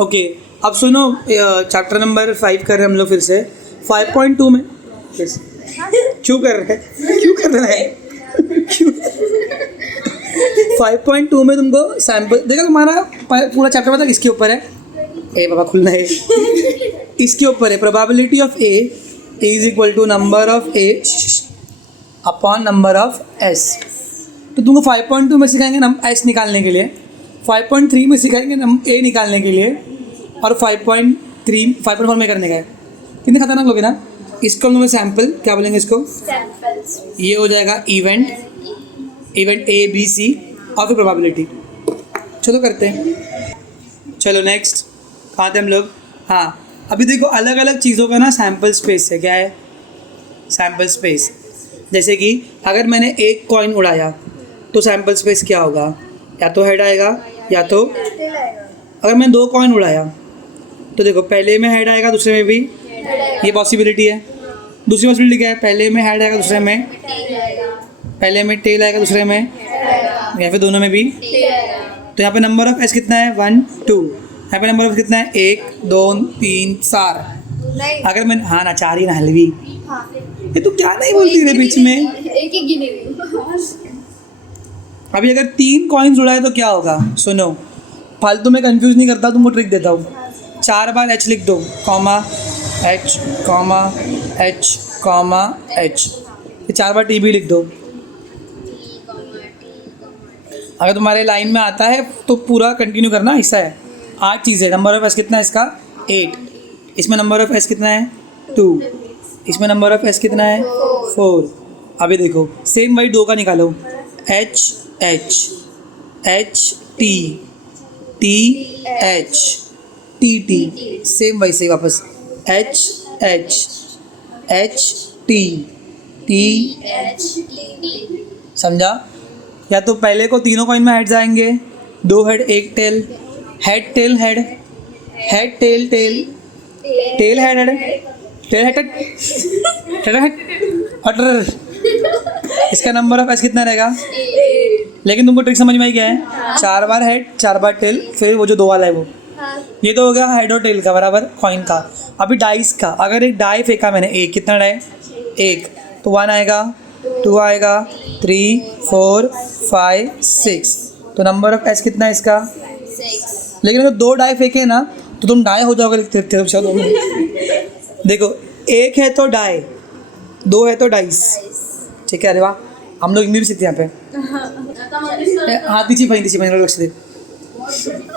Okay, अब सुनो, chapter number 5 कर रहे हैं हम लोग फिर से 5.2 में। फिर से क्यों कर रहे हैं, क्यों कर रहे हैं, क्यों? 5.2 में तुमको सैम्पल देखो, तुम्हारा पूरा चैप्टर पता किसके ऊपर है? ए बाबा खुलना है, इसके ऊपर है। Probability of A is equal to number of A upon number of S. तो तुमको 5.2 में सिखाएंगे एस निकालने के लिए, 5.3 में सिखाएंगे ए निकालने के लिए, और 5.4 में करने का है। कितने खतरनाक लोग हैं ना। इसको हम लोग सैम्पल क्या बोलेंगे इसको? ये हो जाएगा इवेंट ए बी सी और फिर प्रोबेबिलिटी। चलो करते हैं। चलो नेक्स्ट कहाँ थे हम लोग? हाँ, अभी देखो अलग अलग चीज़ों का ना सैम्पल स्पेस है। क्या है? Sample space. जैसे कि अगर मैंने एक कॉइन उड़ाया तो सैम्पल स्पेस क्या होगा? या तो हेड आएगा या तो अगर मैं 2 कॉइन उड़ाया तो देखो पहले में हेड आएगा दूसरे में भी, ये पॉसिबिलिटी है। दूसरी पॉसिबिलिटी क्या है? पहले में हेड आएगा दूसरे में, पहले में टेल आएगा दूसरे में, या फिर दोनों में भी। तो यहाँ पे नंबर ऑफ एस कितना है? 1 2। यहाँ पे नंबर ऑफ कितना है? 1 2 3 4। अगर मैं हाँ ना 4 ही ना हलवी, ये तो क्या नहीं बोलती रे बीच में। एक ही गिने अभी अगर 3 कॉइन्स उड़ाए तो क्या होगा? सुनो, फालतू में कंफ्यूज नहीं करता, तुमको ट्रिक देता हूँ। 4 बार एच लिख दो, comma H comma H comma H. 4 बार टी भी लिख दो। अगर तुम्हारे लाइन में आता है तो पूरा कंटिन्यू करना। ऐसा है 8 चीज़ें। नंबर ऑफ एस कितना है इसका? 8। इसमें नंबर ऑफ एस कितना है? 2। इसमें नंबर ऑफ एस कितना है? 4। अभी देखो सेम वही 2 का निकालो। H H H T T H T T, same वैसे ही वापस H H H T T. समझा? या तो पहले को तीनों कॉइन में हेड्स आएंगे, 2 head 1 tail, head tail head, head tail tail, tail head head, tail head head. इसका नंबर ऑफ एस कितना रहेगा? लेकिन तुमको ट्रिक समझ में आई क्या है? 4 बार हेड 4 बार टेल, फिर वो जो 2 वाला है वो। ये तो हो गया हेड और टेल का बराबर कॉइन का। अभी डाइस का, अगर एक डाई फेंका मैंने, एक कितना डाई? 1, तो 1 आएगा, 2 आएगा, 3 4 5 6। तो नंबर ऑफ एस कितना है इसका? 6। लेकिन अगर 2 डाई फेंके ना तो तुम डाई हो जाओगे। देखो 1 है तो डाई, 2 है तो डाइस। ठीक है? अरे वाह, हम लोग इंग्लिश सीखते हैं यहाँ पे। हाथ नीचे पहन लक्ष्य दे।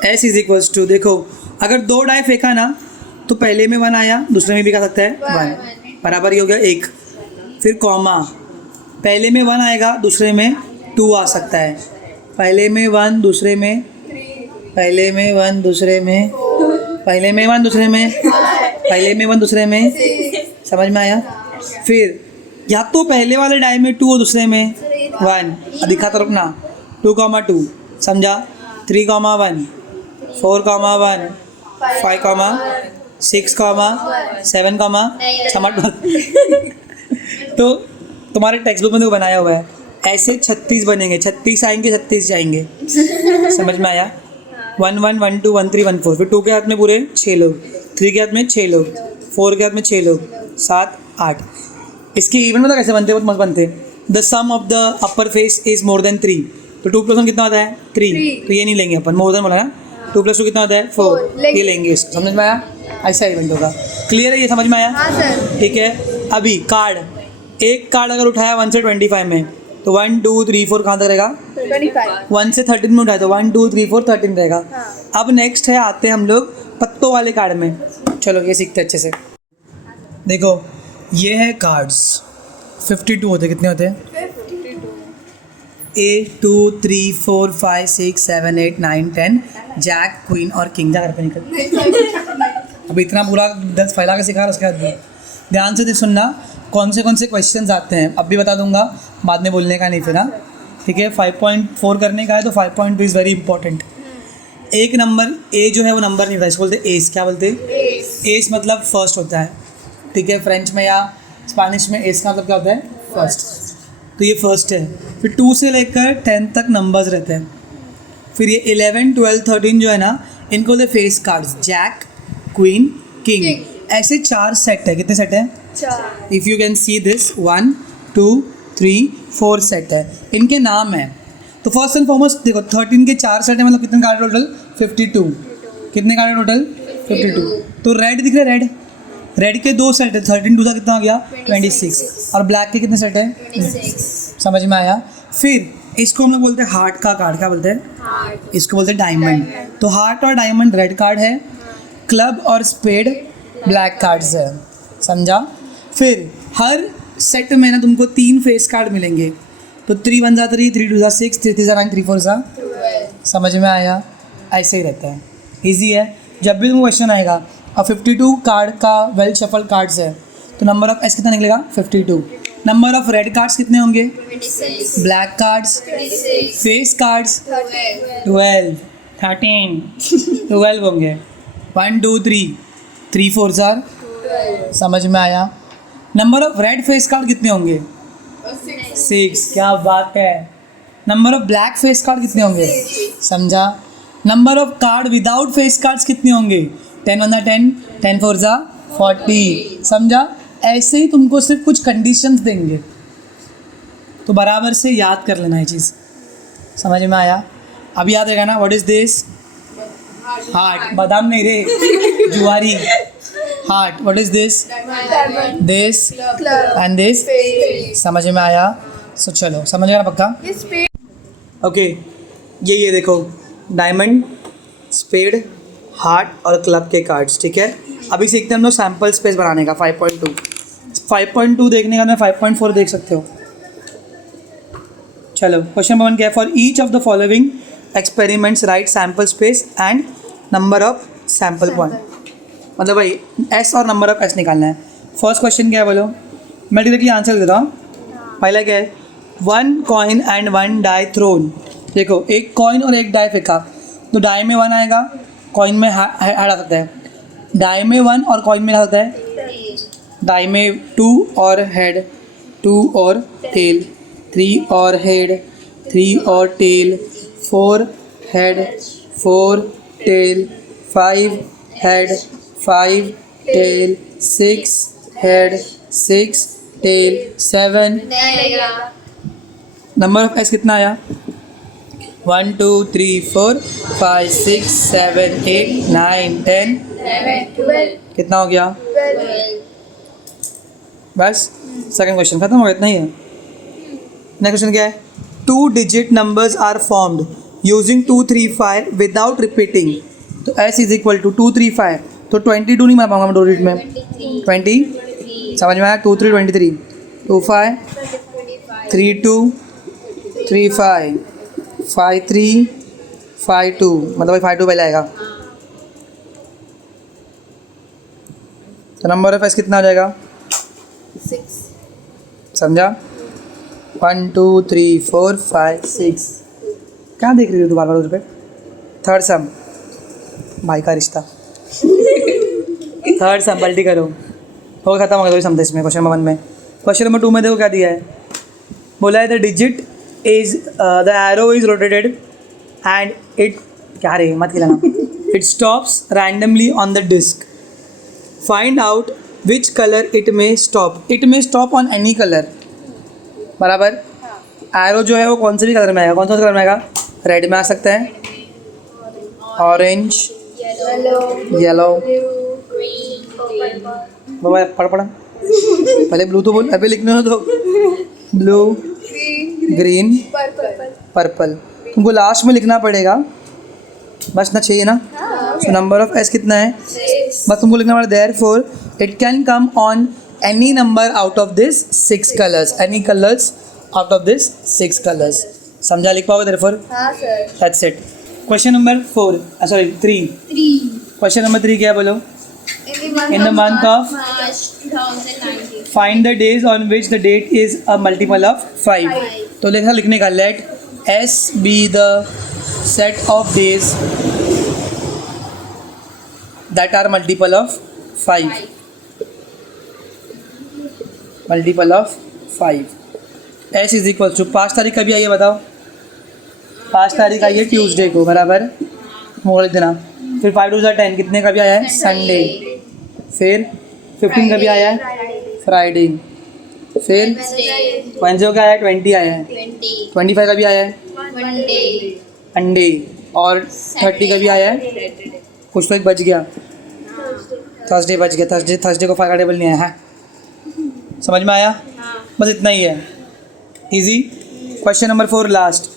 एस इज इक्वल्स टू, देखो अगर 2 डाई फेंका ना तो पहले में 1 आया, दूसरे में भी खा सकता है 1, बराबर ये हो गया 1। फिर कॉमा, पहले में 1 आएगा, दूसरे में 2 आ सकता है। पहले में 1, दूसरे में, पहले में 1, दूसरे में, पहले में 1, दूसरे में, पहले में 1, दूसरे में। समझ में आया? फिर या तो पहले वाले डाई में 2 और दूसरे में 1, दिखा तो रुकना, 2 2। समझा? 3 1, 4 1, 5 6 7 क्षमा। तो तुम्हारे टेक्स्ट बुक में तो बनाया हुआ है, ऐसे 36 बनेंगे, 36 आएंगे 36 जाएंगे। समझ में आया? 1 1 1 2 1 3 1 4। फिर 2 के हाथ में पूरे 6 लोग, 3 के हाथ में 6 लोग, 4 के हाथ में 6 लोग, 7 8। इसके इवन पता कैसे बनते हैं? बहुत मस्त बनते हैं। The sum of the upper face is more than 3। तो 2 + 1 कितना होता है? 3। तो ये नहीं लेंगे अपन, मोर देन बोला ना। 2 + 2 कितना होता है? 4। ये लेंगे इसको। समझ में आया? ऐसा इवेंट होगा। क्लियर है? ये समझ में आया? हाँ सर। ठीक है। अभी कार्ड, एक कार्ड अगर उठाया 1 से 25 में तो 1 2 3 4 कहाँ तक रहेगा? 25। 1 से 13 में उठाया तो 1 2 3 4 13 रहेगा। अब नेक्स्ट है, आते हैं हम लोग पत्तों वाले कार्ड में। चलो ये सीखते हैं अच्छे से। देखो ये है कार्ड्स, 52 होते। कितने होते हैं? 1 2 3 4 5 6 7 8 9 10। जैक, क्वीन और किंग। जा घर पे निकल। अब इतना पूरा 10 फैला के सिखा, उसके बाद ध्यान से सुनना कौन से क्वेश्चंस आते हैं। अब भी बता दूंगा, बाद में बोलने का नहीं फिर। ना ठीक है? 5.4 करने का है तो 5.2 इज़ वेरी इंपॉर्टेंट। एक नंबर ए जो है वो नंबर नहीं होता, इसको बोलते एस। क्या बोलते हैं? एस मतलब फर्स्ट होता है। ठीक है? फ्रेंच में या स्पेनिश में एस का मतलब क्या होता है? फर्स्ट। तो ये फर्स्ट है। फिर 2 से लेकर 10 तक नंबर्स रहते हैं। फिर ये 11 12 13 जो है ना, इनको बोलते face cards, jack, queen, king. ऐसे 4 सेट है। कितने सेट है? 4 if you can see this 1 2 3 4 set है। इनके नाम है। तो फर्स्ट एंड फॉरमोस्ट देखो 13 के 4 सेट है, मतलब कितने कार्ड टोटल? 52। कितने कार्ड टोटल? 52। तो रेड दिख रहा है? रेड के 2 सेट है, 13 2 का कितना हो गया? 26। और ब्लैक के कितने सेट है? 26 समझ में आया? फिर इसको हम लोग बोलते हैं हार्ट का कार्ड। क्या बोलते हैं? हार्ट इसको बोलते हैं डायमंड। तो हार्ट और डायमंड रेड कार्ड है, क्लब और स्पेड ब्लैक कार्ड्स है। समझा? फिर हर सेट में ना तुमको 3 फेस कार्ड मिलेंगे। तो 3 1 जा 3, 3 2 जा 6, 3 3 जा 9, 3 4 जा। 12 समझ में आया? ऐसे ही रहता है, इजी है। जब भी तुमको क्वेश्चन आएगा और 52 कार्ड का वेल शफल कार्ड्स है, तो नंबर ऑफ एस कितना निकलेगा? 52। नंबर ऑफ रेड कार्ड्स कितने होंगे? 26 ब्लैक कार्ड्स, 26 फेस कार्ड्स 12 12 13 12 होंगे। 1 2 3 3 4 जार। 12 समझ में आया? Number of red face card कितने होंगे? 6। क्या बात है। Number of black face card कितने होंगे? समझा? Number of card without face cards कितने होंगे? 10 1 जा 10, 10 4 जा 40। समझा? ऐसे ही तुमको सिर्फ कुछ कंडीशंस देंगे, तो बराबर से याद कर लेना ये चीज़। समझ में आया? अब याद रहेगा ना? What is this? हार्ट। बादाम नहीं रे, जुआरी। Heart. What is this? Diamond this Club and this. Spade समझ में आया? सो चलो, समझ गया ना पक्का? ओके, ये देखो, डायमंड, स्पेड, हार्ट और क्लब के कार्ड्स। ठीक है, अभी सीखते हैं हम लोग सैम्पल स्पेस बनाने का। 5.2 5.2 देखने का मैं 5.4 देख सकते हो। चलो, क्वेश्चन नंबर 1 क्या है? For each of the following experiments right sample space and number of sample point. मतलब भाई एस और नंबर ऑफ एस निकालना है। फर्स्ट क्वेश्चन क्या है बोलो? मैं डायरेक्टली आंसर देता हूँ। पहला क्या है? 1 कॉइन एंड 1 डाई थ्रोन। देखो, एक कॉइन और एक डाई फेंका, तो डाई में 1 आएगा, कॉइन में हेड आ सकता है। डाई में 1 और कॉइन में आ सकता है। डाई में 2 और हेड, 2 और टेल, 3 और हेड, 3 और tail, 4 head, 4 tail, 5 head, 5 tail, 6 head, 6 tail, 7। Number of S कितना आया? 1 2 3 4 5 6 7 8 9 10। 12 कितना हो गया? 12 बस, सेकंड क्वेश्चन खत्म हो गया, इतना ही है। नेक्स्ट क्वेश्चन क्या है? 2 digit numbers are formed using 2 3 5 without repeating. तो एस इज इक्वल टू 2 3 5, तो 22 नहीं बना पाऊंगा मैं 2 डिजिट में। 20 समझ में आया? 2 3 23, 2 5 3 2 3 5 5 3 5 2, मतलब 5 2 पहले आएगा। तो नंबर ऑफ एस कितना आ जाएगा? 6 समझा? 1 2 3 4 5 6। क्या देख रही हो दोबारा उस पर? थर्ड सम, भाई का रिश्ता। थर्ड सम पलटी करो। हो खत्म हो गया सम इसमें। क्वेश्चन नंबर 1 में। क्वेश्चन नंबर 2 में देखो क्या दिया है। बोला है the digit is the arrow is rotated and it, क्या रे मत खिलाना, it stops randomly on the disc. Find out which colour it may stop. It may stop on any colour. बराबर? एरो जो है वो कौन से भी कलर में आएगा? कौन सा कलर में आएगा? रेड में आ सकता है, ऑरेंज, येलो। बाबा पढ़ पढ़ा, पहले ब्लू तो बोल, अभी लिखने दो। Blue, green, purple. तुमको लास्ट में लिखना पड़ेगा, बस ना चाहिए ना। सो नंबर ऑफ एस कितना है? 6 बस तुमको लिखना पड़ेगा therefore it can come on any number out of this 6 colours. Any colours out of this 6 colours. समझा? लिख पाओगे देयरफॉर? हाँ sir. That's it. Question number 4, sorry 3। 3 question number 3 क्या है बोलो? in the month of March 2019. Find the days on which the date is a multiple of 5। तो देखा लिखने का, let S be the set of days that are multiple of 5। Multiple of 5। S is equal to 5 तारीख कभी आई है बताओ? 5 तारीख आई है ट्यूसडे को, बराबर? मोड़ लिख देना। फिर 5 2 10 कितने का भी आया है? संडे। फिर 15 का भी आया है? फ्राइडे। फिर वेंसडे का आया है? 20 आया है। 25 का भी आया है? अंडे। और 30 का भी आया है? कुछ तो एक बच गया, थर्सडे बच गया। थर्सडे को 5 का टेबल नहीं आया है। समझ में आया? बस इतना ही है, इजी। क्वेश्चन नंबर 4 लास्ट,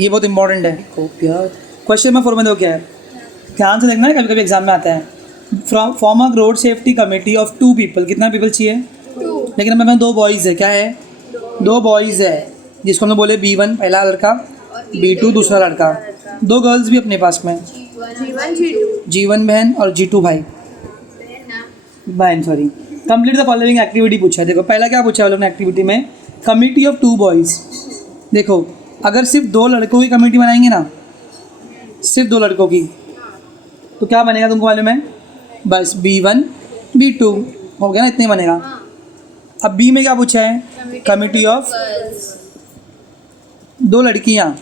ये बहुत इंपॉर्टेंट है। क्वेश्चन नंबर 4 में देखो क्या है, ध्यान से देखना है, कभी कभी एग्जाम में आता है। Form a road safety committee of 2 people. कितना पीपल चाहिए? 2. लेकिन हमें 2 बॉयज़ है। क्या है? 2 बॉयज़ है, जिसको हम लोग बोले B1 पहला लड़का, B2 दूसरा लड़का। 2 गर्ल्स भी अपने पास में, G1 बहन और G2 भाई, बहन sorry. Complete the following activity पूछा है। देखो पहला क्या पूछा है लोग ने एक्टिविटी में, कमेटी ऑफ 2 बॉयज़। देखो अगर सिर्फ 2 लड़कों की कमेटी बनाएंगे ना, सिर्फ 2 लड़कों की, तो क्या बनेगा तुमको मालूम है? बस B1 B2 हो गया ना, इतने बनेगा। अब B में क्या पूछा है? कमेटी ऑफ 2 लड़कियाँ,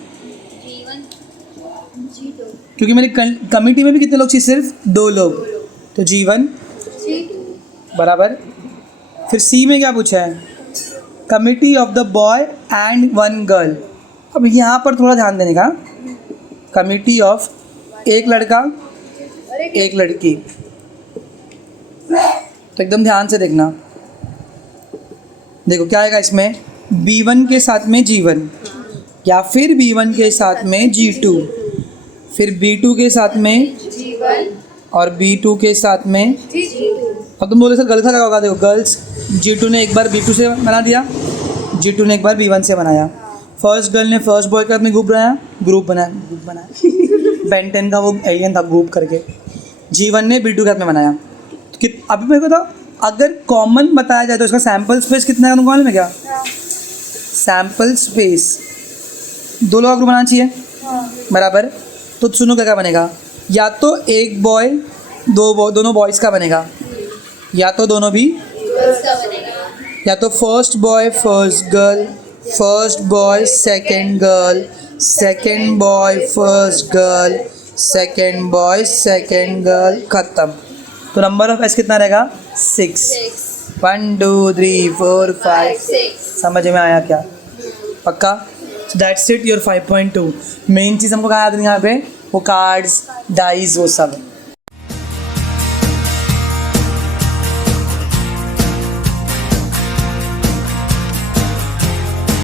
क्योंकि मेरी कमेटी में भी कितने लोग चाहिए? सिर्फ 2 लोग, तो G1 बराबर। फिर C में क्या पूछा है? Committee of the boy and 1 girl. अब यहाँ पर थोड़ा ध्यान देने का, कमेटी ऑफ एक लड़का एक लड़की, तो एकदम ध्यान से देखना। देखो क्या आएगा इसमें, B1 के साथ में G1, या फिर B1 के साथ में G2, फिर B2 के साथ में और B2 के साथ में। अब तुम बोले सर गलत क्या होगा? देखो गर्ल्स, G2 ने एक बार B2 से बना दिया, G2 ने एक बार B1 से बनाया। फर्स्ट गर्ल ने फर्स्ट बॉय के साथ में ग्रुप बनाया बेंटन का वो एलियन था ग्रुप करके। G1 ने B2 के साथ में बनाया। तो अभी मेरे को था, अगर कॉमन बताया जाए तो इसका सैम्पल स्पेस कितना है तुमको मालूम है क्या? सैम्पल स्पेस 2 लोगों का ग्रुप बनाना चाहिए, बराबर। तो सुनो क्या क्या बनेगा, या तो एक बॉय दोनों बॉयज़ का बनेगा, या तो दोनों भी, या तो first boy first girl, first boy second girl, second boy first girl, second boy second girl, खत्म। तो नंबर ऑफ एस कितना रहेगा? 6। 1 2 3 4 5। समझ में आया क्या? पक्का? That's it your 5.2। मेन चीज़ हमको कहा याद नहीं यहाँ पे, वो कार्ड्स डाइज वो सब।